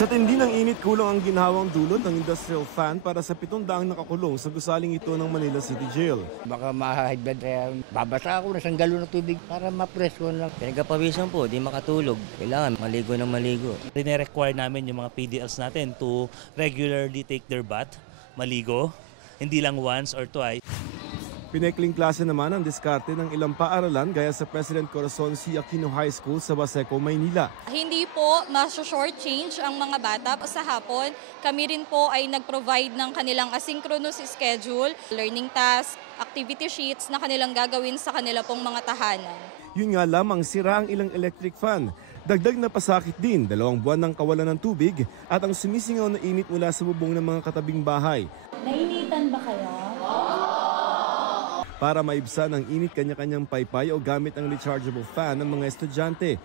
Sa tindi ng init, kulang ang ginhawang dulot ng industrial fan para sa 700 nakakulong sa gusaling ito ng Manila City Jail. Baka ma-high blood, babasa ako ng galon ng tubig para ma-presko lang. Pinagpapawisan po, di makatulog. Kailangan maligo ng maligo. Rine-require namin yung mga PDLs natin to regularly take their bath, maligo, hindi lang once or twice. Pinekling klase naman ang diskarte ng ilang paaralan gaya sa President Corazon C. Aquino High School sa Baseco, Maynila. Hindi po ma-shortchange ang mga bata. Sa hapon, kami rin po ay nag-provide ng kanilang asynchronous schedule, learning tasks, activity sheets na kanilang gagawin sa kanila pong mga tahanan. Yun nga lamang, sira ang ilang electric fan. Dagdag na pasakit din, 2 buwan ng kawalan ng tubig at ang sumisingaw na init mula sa bubong ng mga katabing bahay. Nainitan ba kayo? Para maibsan ang init, kanya-kanyang paypay o gamit ang rechargeable fan ng mga estudyante.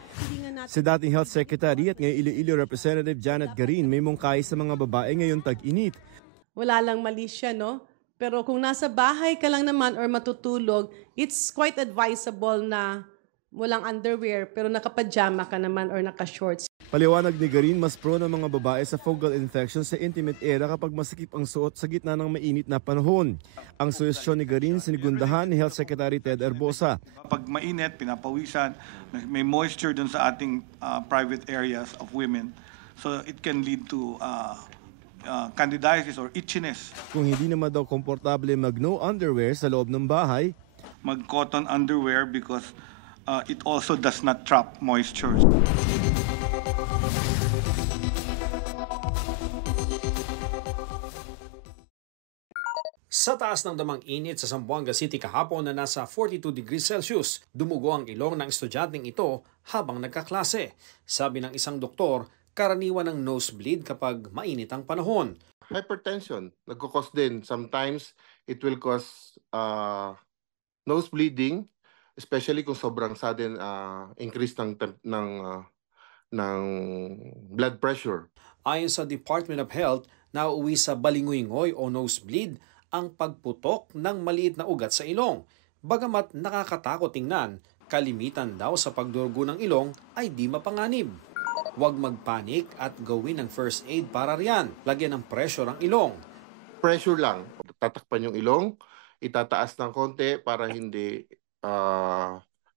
Si dating Health Secretary at ngayon Iloilo Representative Janet Garin may mungkahi sa mga babae ngayon tag-init. Wala lang mali siya, no? Pero kung nasa bahay ka lang naman or matutulog, it's quite advisable na walang underwear pero nakapajama ka naman or naka-shorts. Paliwanag ni Garin, mas prone ang mga babae sa fungal infection sa intimate area kapag masikip ang suot sa gitna ng mainit na panahon. Ang suhestyon ni Garin sinigundahan ni Health Secretary Ted Herbosa. Pag mainit, pinapawisan, may moisture dun sa ating private areas of women. So it can lead to candidiasis or itchiness. Kung hindi naman daw komportable mag-no underwear sa loob ng bahay, mag-cotton underwear because it also does not trap moisture. Sa taas ng damang init sa Zamboanga City kahapon na nasa 42 degrees Celsius, dumugo ang ilong ng estudyanteng ito habang nagkaklase. Sabi ng isang doktor, karaniwan ng nosebleed kapag mainit ang panahon. Hypertension, nagkukos din. Sometimes it will cause nose bleeding, especially kung sobrang sudden increase ng blood pressure. Ayon sa Department of Health, nauuwi sa balingoy-ngoy o nosebleed ang pagputok ng maliit na ugat sa ilong. Bagamat nakakatakot tingnan, kalimitan daw sa pagdurugo ng ilong ay di mapanganib. Huwag magpanik at gawin ng first aid para riyan. Lagyan ng pressure ang ilong. Pressure lang. Tatakpan yung ilong, itataas ng konti para hindi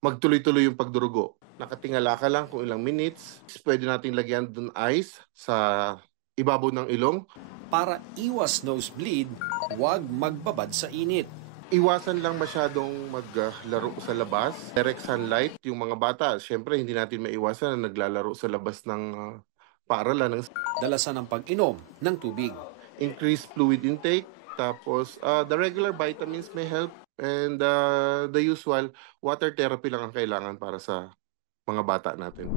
magtuloy-tuloy yung pagdurugo. Nakatingala ka lang kung ilang minutes. Pwede nating lagyan dun ice sa ibabaw ng ilong. Para iwas nosebleed, huwag magbabad sa init. Iwasan lang masyadong maglaro sa labas. Direct sunlight, yung mga bata, syempre hindi natin maiwasan na naglalaro sa labas ng paaralan. Dalasan ang pag-inom ng tubig. Increase fluid intake, tapos the regular vitamins may help, and the usual water therapy lang ang kailangan para sa mga bata natin.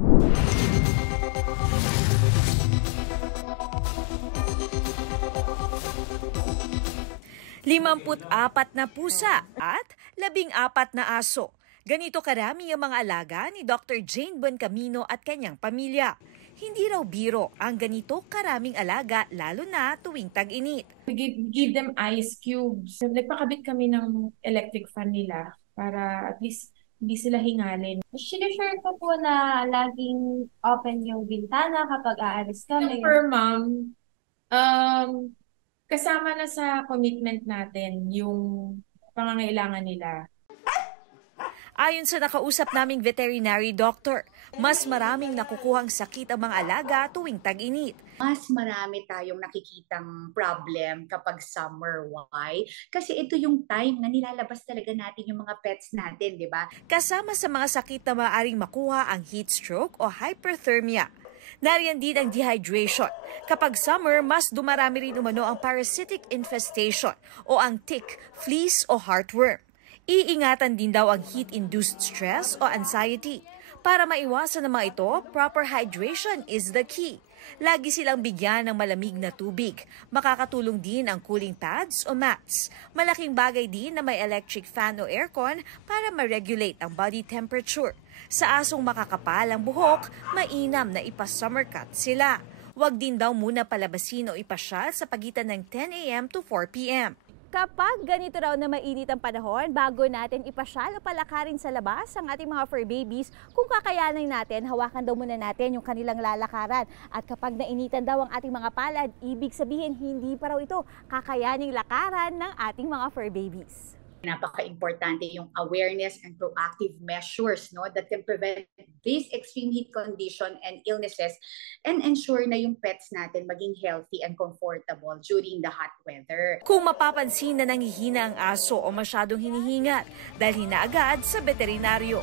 Limamput-apat na pusa at 14 na aso. Ganito karami ang mga alaga ni Dr. Jane Buencamino at kanyang pamilya. Hindi raw biro ang ganito karaming alaga lalo na tuwing tag-init. We give them ice cubes. Nagpakabit kami ng electric fan nila para at least hindi sila hingalin. Sinishare ko po na laging open yung bintana kapag aalis kami. For mom, kasama na sa commitment natin yung pangangailangan nila. Ayon sa nakausap naming veterinary doctor, mas maraming nakukuhang sakit ang mga alaga tuwing tag-init. Mas marami tayong nakikitang problem kapag summer. Why? Kasi ito yung time na nilalabas talaga natin yung mga pets natin, di ba? Kasama sa mga sakit na maaaring makuha ang heat stroke o hyperthermia. Nariyan din ang dehydration. Kapag summer, mas dumarami rin umano ang parasitic infestation o ang tick, fleas o heartworm. Iingatan din daw ang heat-induced stress o anxiety. Para maiwasan ang mga ito, proper hydration is the key. Lagi silang bigyan ng malamig na tubig. Makakatulong din ang cooling pads o mats. Malaking bagay din na may electric fan o aircon para ma-regulate ang body temperature. Sa asong makakapal ang buhok, mainam na ipa-summer cut sila. Huwag din daw muna palabasin o ipasyal sa pagitan ng 10 a.m. to 4 p.m. Kapag ganito raw na mainit ang panahon, bago natin ipasyal o palakarin sa labas ang ating mga fur babies, kung kakayanin natin, hawakan daw muna natin yung kanilang lalakaran. At kapag nainitan daw ang ating mga palad, ibig sabihin hindi pa raw ito kakayaning lakaran ng ating mga fur babies. Napaka-importante yung awareness and proactive measures, no, that can prevent these extreme heat condition and illnesses and ensure na yung pets natin maging healthy and comfortable during the hot weather. Kung mapapansin na nangihina ang aso o masyadong hinihingal, dalhin na agad sa veterinaryo.